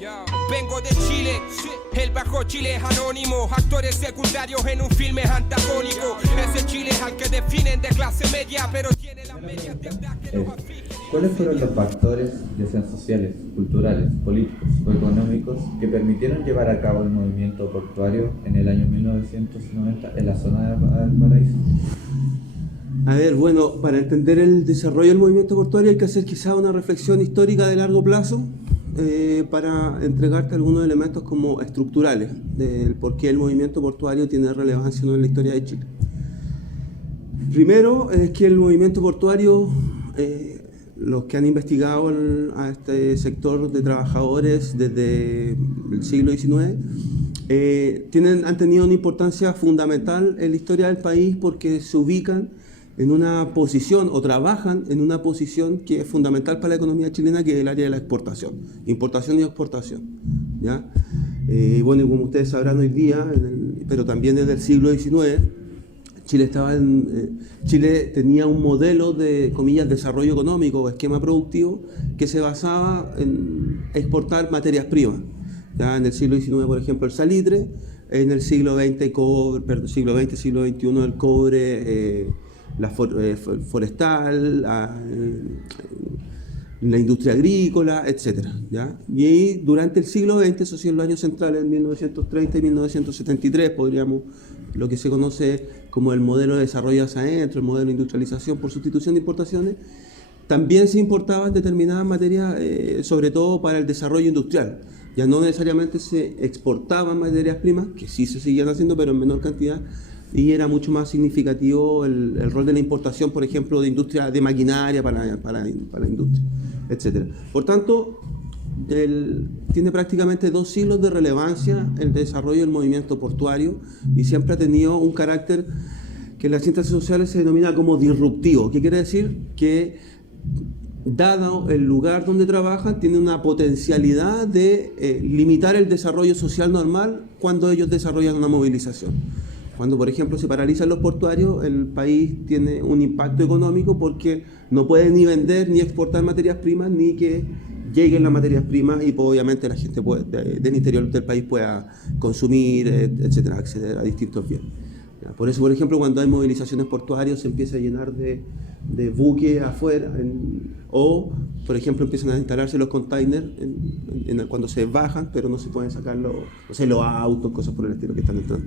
Vengo de Chile, el Bajo Chile es anónimo. Actores secundarios en un filme antagónico. Ese Chile es al que definen de clase media, pero tiene las medias de edad que los aflige. ¿Cuáles fueron los factores, ya sean sociales, culturales, políticos o económicos, que permitieron llevar a cabo el movimiento portuario en el año 1990 en la zona de Valparaíso? A ver, bueno, para entender el desarrollo del movimiento portuario hay que hacer quizá una reflexión histórica de largo plazo para entregarte algunos elementos como estructurales del por qué el movimiento portuario tiene relevancia en la historia de Chile. Primero es que el movimiento portuario, los que han investigado a este sector de trabajadores desde el siglo XIX, han tenido una importancia fundamental en la historia del país porque se ubican en una posición o trabajan en una posición que es fundamental para la economía chilena, que es el área de la exportación, importación y exportación, ¿ya? Bueno, como ustedes sabrán hoy día, pero también desde el siglo XIX, Chile tenía un modelo de, comillas, desarrollo económico o esquema productivo que se basaba en exportar materias primas. Ya en el siglo XIX, por ejemplo, el salitre, en el siglo XX, siglo XXI, el cobre, la forestal, la industria agrícola, etc. ¿Ya? Y durante el siglo XX, eso sí, en los años centrales, en 1930 y 1973, podríamos, lo que se conoce como el modelo de desarrollo hacia adentro, el modelo de industrialización por sustitución de importaciones, también se importaban determinadas materias, sobre todo para el desarrollo industrial. Ya no necesariamente se exportaban materias primas, que sí se seguían haciendo, pero en menor cantidad, y era mucho más significativo el rol de la importación, por ejemplo, de industria de maquinaria para la industria, etc. Por tanto, tiene prácticamente 2 siglos de relevancia el desarrollo del movimiento portuario y siempre ha tenido un carácter que en las ciencias sociales se denomina como disruptivo. ¿Qué quiere decir? Que dado el lugar donde trabajan, tiene una potencialidad de limitar el desarrollo social normal cuando ellos desarrollan una movilización. Cuando, por ejemplo, se paralizan los portuarios, el país tiene un impacto económico porque no puede ni vender ni exportar materias primas, ni que lleguen las materias primas y obviamente la gente del interior del país pueda consumir, etcétera, acceder a distintos bienes. Por eso, por ejemplo, cuando hay movilizaciones portuarias se empieza a llenar de buques afuera, o, por ejemplo, empiezan a instalarse los containers cuando se bajan, pero no se pueden sacar los autos, cosas por el estilo que están entrando.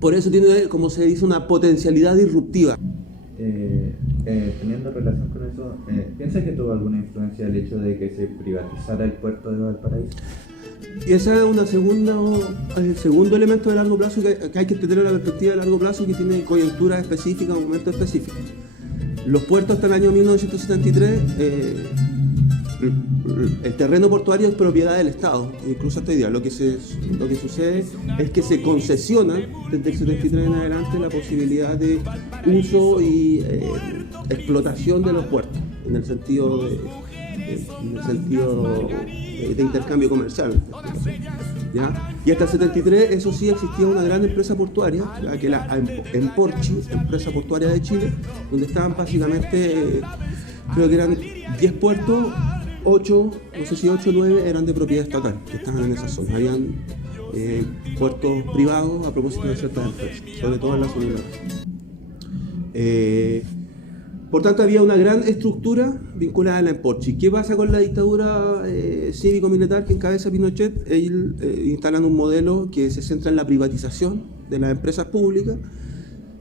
Por eso tiene, como se dice, una potencialidad disruptiva. Teniendo relación con eso, ¿piensa que tuvo alguna influencia el hecho de que se privatizara el puerto de Valparaíso? Y ese es el segundo elemento de largo plazo que hay que tener la perspectiva de largo plazo, que tiene coyunturas específicas o momentos específicos. Los puertos hasta el año 1973, el terreno portuario es propiedad del Estado, incluso hasta hoy día. Lo que sucede es que se concesiona desde el 73 en adelante la posibilidad de uso y explotación de los puertos, en el sentido de intercambio comercial, ¿ya? Y hasta el 73, eso sí, existía una gran empresa portuaria, que era Emporchi, Empresa Portuaria de Chile, donde estaban básicamente, creo que eran 10 puertos, 8, no sé si 8 o 9 eran de propiedad estatal, que estaban en esa zona. Habían puertos privados a propósito de ciertas empresas, sobre todo en la zona norte. Por tanto, había una gran estructura vinculada a la Emporchi. ¿Qué pasa con la dictadura cívico-militar que encabeza Pinochet? Ellos instalan un modelo que se centra en la privatización de las empresas públicas,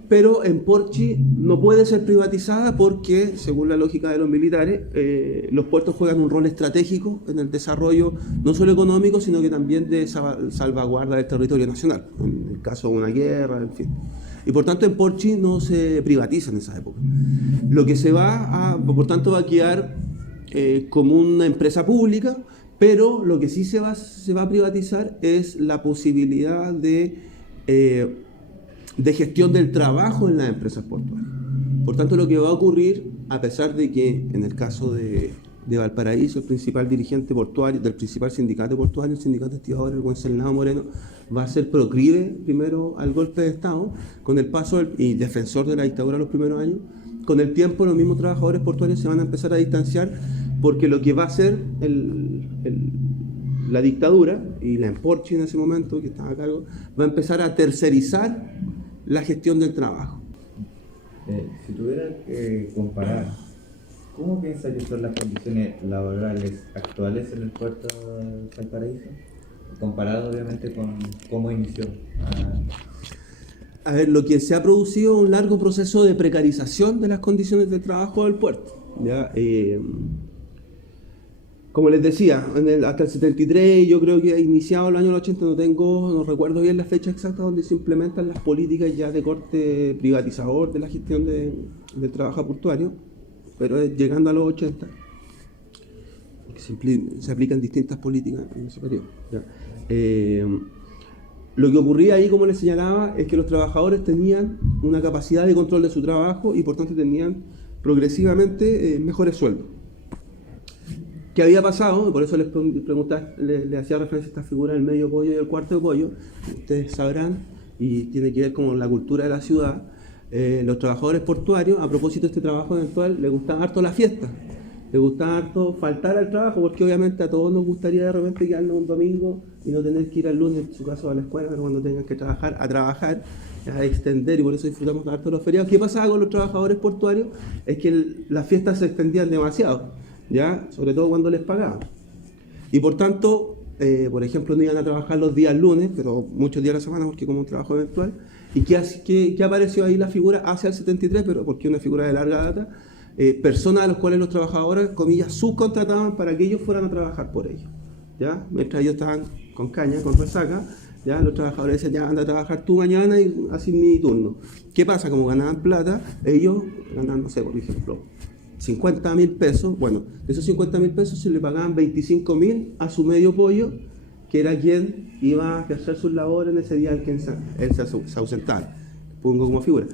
pero Emporchi no puede ser privatizada porque, según la lógica de los militares, los puertos juegan un rol estratégico en el desarrollo no solo económico, sino que también de salvaguarda del territorio nacional, en el caso de una guerra, en fin. Y por tanto Emporchi no se privatiza en esa época. Lo que por tanto va a quedar como una empresa pública, pero lo que sí se va a privatizar es la posibilidad de gestión del trabajo en las empresas portuarias. Por tanto, lo que va a ocurrir, a pesar de que en el caso de Valparaíso, el principal dirigente portuario del principal sindicato portuario, el sindicato de estibadores, el Wenceslao Moreno, va a ser proclive primero al golpe de Estado, con el paso y defensor de la dictadura en los primeros años. Con el tiempo, los mismos trabajadores portuarios se van a empezar a distanciar, porque lo que va a ser la dictadura y la Emporchi en ese momento, que estaba a cargo, va a empezar a tercerizar la gestión del trabajo. Si tuviera que comparar, ¿cómo piensa que son las condiciones laborales actuales en el puerto de Valparaíso? Comparado obviamente con cómo inició. A ver, lo que se ha producido es un largo proceso de precarización de las condiciones de trabajo del puerto. ¿Ya? Como les decía, hasta el 73, yo creo que ha iniciado el año 80, no recuerdo bien la fecha exacta donde se implementan las políticas ya de corte privatizador de la gestión del trabajo portuario, pero es llegando a los 80 que se aplican distintas políticas en ese periodo. ¿Ya? Lo que ocurría ahí, como les señalaba, es que los trabajadores tenían una capacidad de control de su trabajo y por tanto tenían progresivamente mejores sueldos. ¿Qué había pasado? Por eso les preguntaba, les hacía referencia a esta figura del medio pollo y el cuarto de pollo. Ustedes sabrán, y tiene que ver con la cultura de la ciudad, los trabajadores portuarios, a propósito de este trabajo eventual, les gustaba harto la fiesta. Les gustaba harto faltar al trabajo, porque obviamente a todos nos gustaría de repente quedarnos un domingo y no tener que ir al lunes, en su caso a la escuela, pero cuando tengan que trabajar, a extender, y por eso disfrutamos harto los feriados. ¿Qué pasaba con los trabajadores portuarios? Es que las fiestas se extendían demasiado, ¿ya? Sobre todo cuando les pagaban. Y por tanto, por ejemplo, no iban a trabajar los días lunes, pero muchos días a la semana, porque como un trabajo eventual. ¿Y qué apareció ahí la figura hacia el 73? Pero porque es una figura de larga data. Personas a los cuales los trabajadores, comillas, subcontrataban para que ellos fueran a trabajar por ellos, ¿ya? Mientras ellos estaban con caña, con resaca, ¿ya? Los trabajadores decían, ya anda a trabajar tú mañana y así mi turno. ¿Qué pasa? Como ganaban plata, ellos ganaban, no sé, por ejemplo, 50.000 pesos. Bueno, de esos 50.000 pesos se le pagaban 25.000 a su medio pollo, que era quien iba a hacer sus labores en ese día en que él se ausentara. Pongo como figura.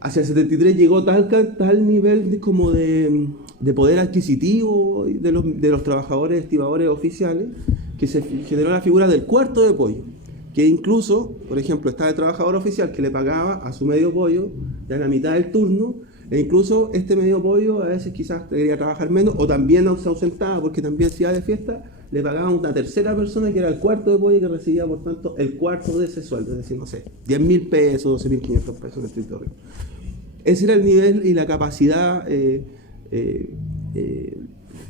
Hacia el 73 llegó tal nivel de poder adquisitivo de los trabajadores estibadores oficiales que se generó la figura del cuarto de pollo, que incluso, por ejemplo, estaba el trabajador oficial que le pagaba a su medio pollo ya en la mitad del turno, e incluso este medio pollo a veces quizás quería trabajar menos o también se ausentaba porque también se iba de fiesta, le pagaban a una tercera persona que era el cuarto de pollo, que recibía por tanto el cuarto de ese sueldo, es decir, no sé, 10.000 pesos, 12.500 pesos en estricto rigor. Ese era el nivel y la capacidad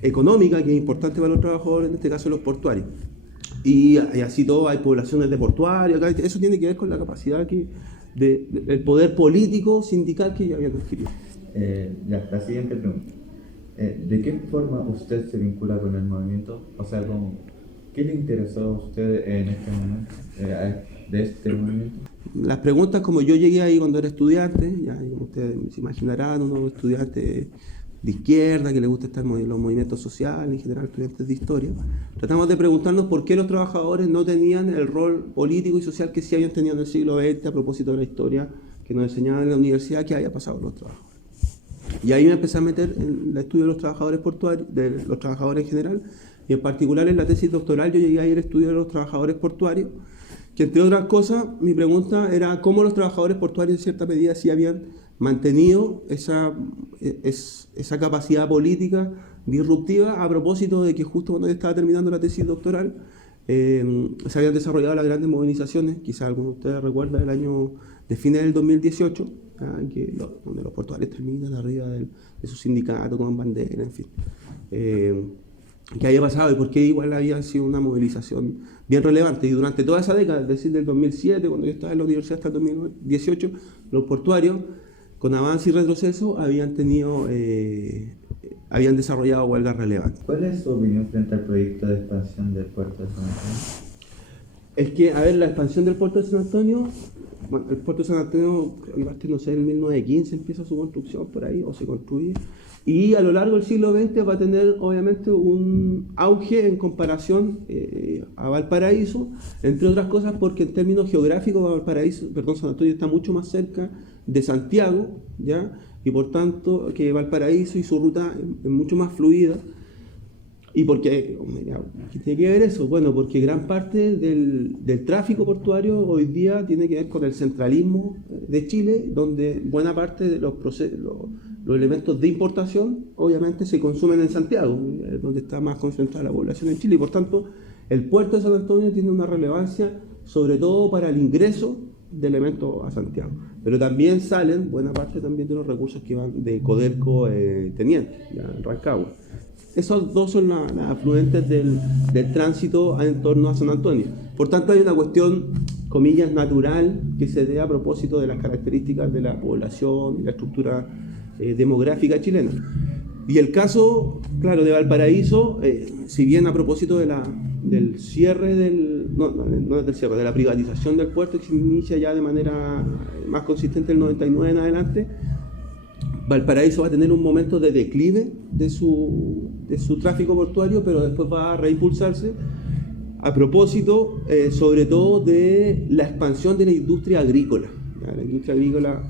económica que es importante para los trabajadores, en este caso los portuarios. Y así todo, hay poblaciones de portuarios, eso tiene que ver con la capacidad del poder político, sindical que ya habían adquirido. La siguiente pregunta. ¿De qué forma usted se vincula con el movimiento? O sea, ¿qué le interesó a usted en este momento, de este movimiento? Las preguntas, como yo llegué ahí cuando era estudiante, ya como ustedes se imaginarán, uno estudiante de izquierda, que le gusta estar en los movimientos sociales, en general estudiantes de historia, tratamos de preguntarnos por qué los trabajadores no tenían el rol político y social que sí habían tenido en el siglo XX a propósito de la historia que nos enseñaban en la universidad que había pasado los trabajadores. Y ahí me empecé a meter en el estudio de los trabajadores portuarios, de los trabajadores en general, y en particular en la tesis doctoral yo llegué a ir al estudio de los trabajadores portuarios, que entre otras cosas mi pregunta era cómo los trabajadores portuarios en cierta medida sí habían mantenido esa capacidad política disruptiva a propósito de que justo cuando yo estaba terminando la tesis doctoral se habían desarrollado las grandes movilizaciones, quizás alguno de ustedes recuerda el año de fines del 2018, donde los portuarios terminan arriba de su sindicato con bandera, en fin. ¿Qué había pasado y por qué igual había sido una movilización bien relevante? Y durante toda esa década, es decir, del 2007, cuando yo estaba en la universidad hasta el 2018, los portuarios, con avance y retroceso, habían desarrollado huelgas relevantes. ¿Cuál es su opinión frente al proyecto de expansión del puerto de San Antonio? Es que, a ver, la expansión del puerto de San Antonio, bueno, el puerto de San Antonio, no sé, en 1915 empieza su construcción por ahí, o se construye, y a lo largo del siglo XX va a tener obviamente un auge en comparación a Valparaíso, entre otras cosas porque en términos geográficos San Antonio está mucho más cerca de Santiago, ¿ya? Y por tanto que Valparaíso y su ruta es mucho más fluida. ¿Y por qué? ¿Qué tiene que ver eso? Bueno, porque gran parte del tráfico portuario hoy día tiene que ver con el centralismo de Chile, donde buena parte de los elementos de importación obviamente se consumen en Santiago, donde está más concentrada la población en Chile, y por tanto el puerto de San Antonio tiene una relevancia sobre todo para el ingreso de elementos a Santiago, pero también salen buena parte también de los recursos que van de Codelco Teniente, ya en Rancagua. Esos dos son las afluentes del tránsito en torno a San Antonio. Por tanto, hay una cuestión, comillas, natural que se dé a propósito de las características de la población y la estructura demográfica chilena. Y el caso, claro, de Valparaíso, si bien a propósito del cierre no del cierre, de la privatización del puerto que se inicia ya de manera más consistente el 99 en adelante, Valparaíso va a tener un momento de declive de su tráfico portuario, pero después va a reimpulsarse a propósito, sobre todo, de la expansión de la industria agrícola. La industria agrícola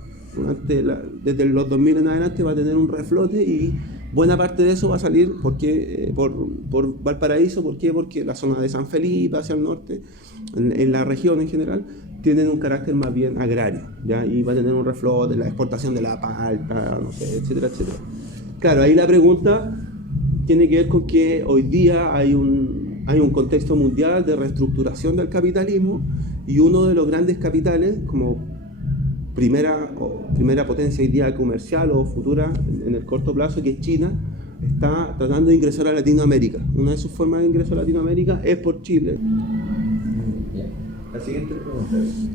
desde los 2000 en adelante va a tener un reflote y buena parte de eso va a salir por Valparaíso. ¿Por qué? Porque la zona de San Felipe hacia el norte, en la región en general, tienen un carácter más bien agrario, ¿ya? Y va a tener un reflote, la exportación de la palta, no sé, etcétera, etcétera. Claro, ahí la pregunta tiene que ver con que hoy día hay un contexto mundial de reestructuración del capitalismo y uno de los grandes capitales, como primera potencia hoy día comercial o futura en el corto plazo, que es China, está tratando de ingresar a Latinoamérica. Una de sus formas de ingreso a Latinoamérica es por Chile. La siguiente pregunta es: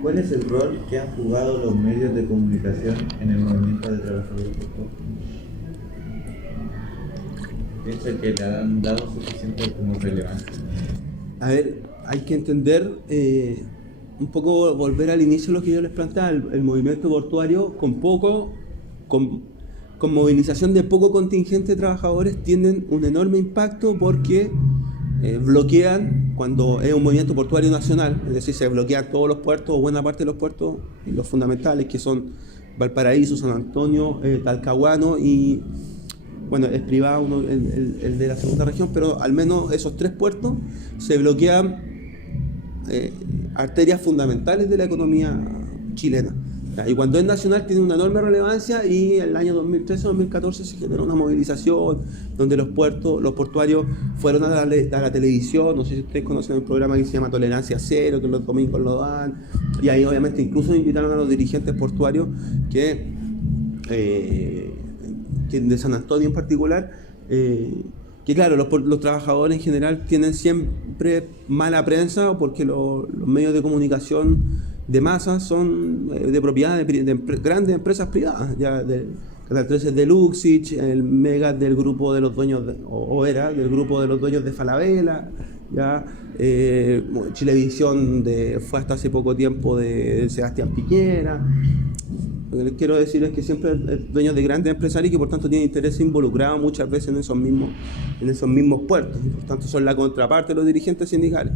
¿cuál es el rol que han jugado los medios de comunicación en el movimiento de trabajadores portuarios? ¿Piensa que le han dado suficiente como relevancia? A ver, hay que entender, un poco volver al inicio de lo que yo les planteaba, el movimiento portuario con movilización de poco contingente de trabajadores tienen un enorme impacto porque bloquean, cuando es un movimiento portuario nacional, es decir, se bloquean todos los puertos o buena parte de los puertos, los fundamentales que son Valparaíso, San Antonio, Talcahuano y, bueno, es privado el de la segunda región, pero al menos esos tres puertos se bloquean arterias fundamentales de la economía chilena. Y cuando es nacional tiene una enorme relevancia y en el año 2013-2014 se generó una movilización donde los portuarios fueron a la televisión. No sé si ustedes conocen un programa que se llama Tolerancia Cero, que los domingos lo dan, y ahí obviamente incluso invitaron a los dirigentes portuarios que de San Antonio en particular, que claro, los trabajadores en general tienen siempre mala prensa porque los medios de comunicación de masa son de propiedad de grandes empresas privadas, ya Canal 13 es de Luxich, el Mega del grupo de los dueños era del grupo de los dueños de Falabella, ya Chilevisión fue hasta hace poco tiempo de Sebastián Piñera. Lo que les quiero decir es que siempre es dueños de grandes empresarios y que por tanto tienen interés involucrado muchas veces en esos mismos puertos, y por tanto son la contraparte de los dirigentes sindicales.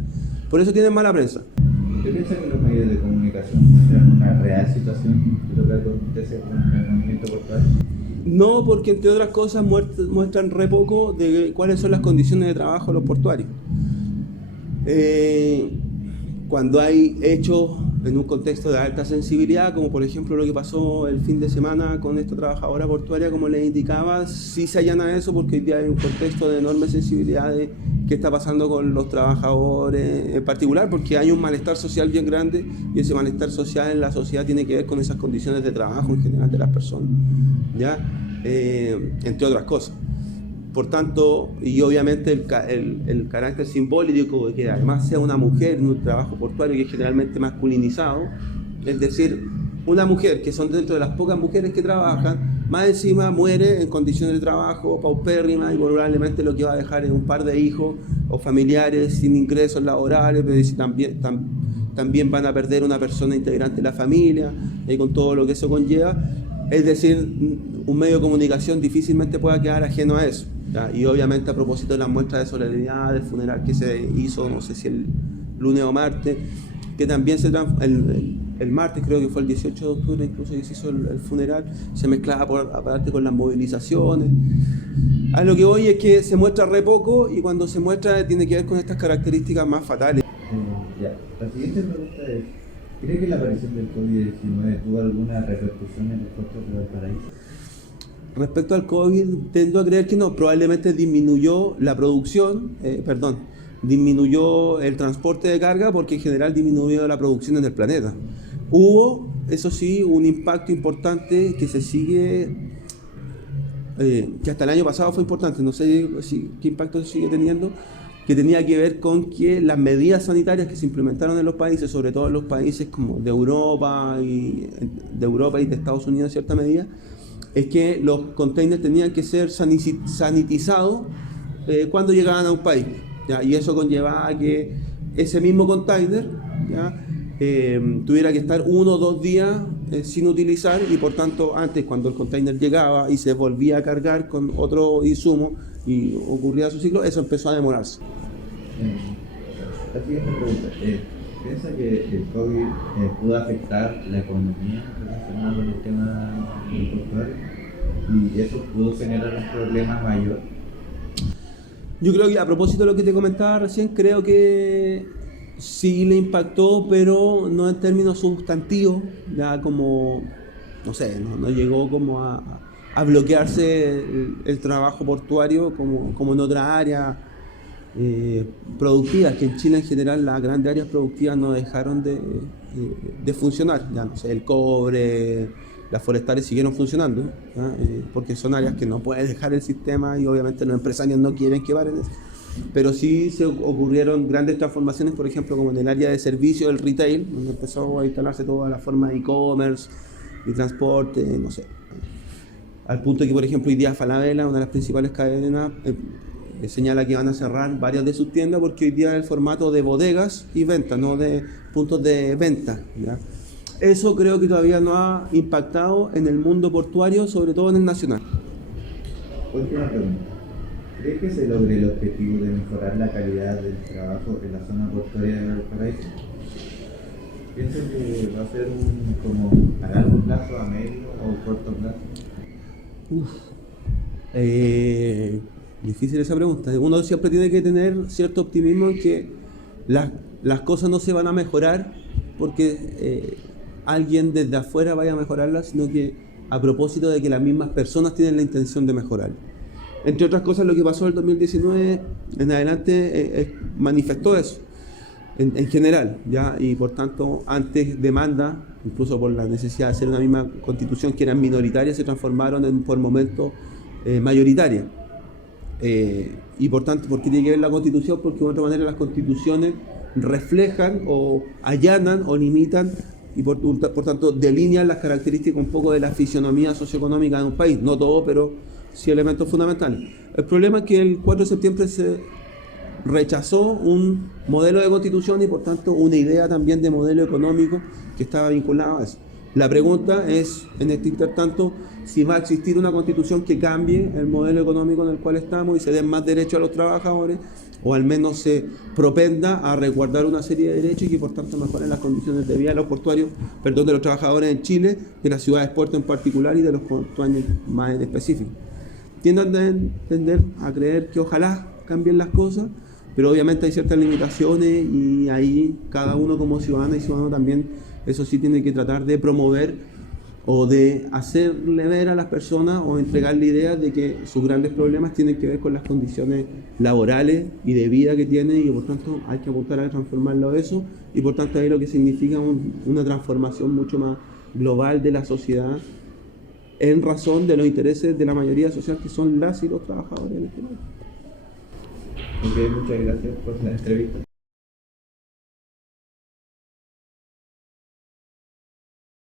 Por eso tienen mala prensa. ¿Usted piensa que los medios de comunicación muestran una real situación de lo que acontece con el movimiento portuario? No, porque entre otras cosas muestran re poco de cuáles son las condiciones de trabajo de los portuarios. Cuando hay hechos en un contexto de alta sensibilidad, como por ejemplo lo que pasó el fin de semana con esta trabajadora portuaria, como les indicaba, sí se allana eso porque hoy día hay un contexto de enorme sensibilidad de qué está pasando con los trabajadores en particular, porque hay un malestar social bien grande y ese malestar social en la sociedad tiene que ver con esas condiciones de trabajo en general de las personas, ¿ya? Entre otras cosas. Por tanto, y obviamente el carácter simbólico de que además sea una mujer en un trabajo portuario que es generalmente masculinizado, es decir, una mujer que son dentro de las pocas mujeres que trabajan, más encima muere en condiciones de trabajo paupérrimas y probablemente lo que va a dejar es un par de hijos o familiares sin ingresos laborales, pero también van a perder una persona integrante de la familia con todo lo que eso conlleva. Es decir, un medio de comunicación difícilmente pueda quedar ajeno a eso. ¿Ya? Y obviamente a propósito de las muestras de solidaridad del funeral que se hizo, no sé si el lunes o martes, que también el martes, creo que fue el 18 de octubre incluso que se hizo el funeral, se mezclaba aparte con las movilizaciones. A lo que voy es que se muestra re poco y cuando se muestra tiene que ver con estas características más fatales. La siguiente pregunta es: ¿cree que la aparición del COVID-19 tuvo alguna repercusión en los puertos de Valparaíso? Respecto al COVID, tendo a creer que no, probablemente disminuyó la producción, disminuyó el transporte de carga porque en general disminuyó la producción en el planeta. Hubo, eso sí, un impacto importante que se sigue, que hasta el año pasado fue importante, no sé qué impacto se sigue teniendo, que tenía que ver con que las medidas sanitarias que se implementaron en los países, sobre todo en los países como de Europa y de Estados Unidos en cierta medida, es que los containers tenían que ser sanitizados cuando llegaban a un país, ¿ya? Y eso conllevaba a que ese mismo container, ¿ya? Tuviera que estar 1 o 2 días sin utilizar, y por tanto antes, cuando el container llegaba y se volvía a cargar con otro insumo y ocurría su ciclo, eso empezó a demorarse. La siguiente pregunta, ¿piensa que el COVID pudo afectar la economía relacionada con el tema del portuario y eso pudo generar un problema mayor? Yo creo que, a propósito de lo que te comentaba recién, creo que sí le impactó, pero no en términos sustantivos, ya como, no sé, no llegó como a bloquearse el trabajo portuario como en otras áreas productivas, que en Chile en general las grandes áreas productivas no dejaron de funcionar, ya no sé, el cobre, las forestales siguieron funcionando, porque son áreas que no puede dejar el sistema y obviamente los empresarios no quieren que paren eso. Pero sí se ocurrieron grandes transformaciones, por ejemplo, como en el área de servicio del retail, donde empezó a instalarse toda la forma de e-commerce y transporte, no sé. Al punto que, por ejemplo, hoy día Falabella, una de las principales cadenas, señala que van a cerrar varias de sus tiendas porque hoy día es el formato de bodegas y venta, no de puntos de venta, ¿ya? Eso creo que todavía no ha impactado en el mundo portuario, sobre todo en el nacional. Última pregunta. ¿Cree que se logre el objetivo de mejorar la calidad del trabajo en la zona portuaria de Valparaíso? ¿Piensa que va a ser como a largo plazo, a medio o corto plazo? Difícil esa pregunta. Uno siempre tiene que tener cierto optimismo en que las cosas no se van a mejorar porque alguien desde afuera vaya a mejorarlas, sino que a propósito de que las mismas personas tienen la intención de mejorar. Entre otras cosas, lo que pasó en el 2019 en adelante manifestó eso en general, ¿ya? Y por tanto, antes demanda, incluso por la necesidad de hacer una misma constitución que eran minoritarias, se transformaron por momentos mayoritarias. Y por tanto, ¿por qué tiene que ver la constitución? Porque de otra manera las constituciones reflejan o allanan o limitan y por tanto delinean las características un poco de la fisionomía socioeconómica de un país, no todo, pero sí elementos fundamentales. El problema es que el 4 de septiembre se rechazó un modelo de constitución y por tanto una idea también de modelo económico que estaba vinculado a eso. La pregunta es, en este intertanto, si va a existir una constitución que cambie el modelo económico en el cual estamos y se den más derechos a los trabajadores, o al menos se propenda a resguardar una serie de derechos y que por tanto mejoren las condiciones de vida de los portuarios, de los trabajadores en Chile, de las ciudades puerto en particular y de los portuarios más en específico. Tiendo a tender a creer que ojalá cambien las cosas, pero obviamente hay ciertas limitaciones y ahí cada uno como ciudadana y ciudadano también, eso sí, tiene que tratar de promover o de hacerle ver a las personas o entregarle ideas de que sus grandes problemas tienen que ver con las condiciones laborales y de vida que tienen y por tanto hay que apuntar a transformarlo eso y por tanto ahí lo que significa una transformación mucho más global de la sociedad en razón de los intereses de la mayoría social que son las y los trabajadores en este país. Ok, muchas gracias por la entrevista.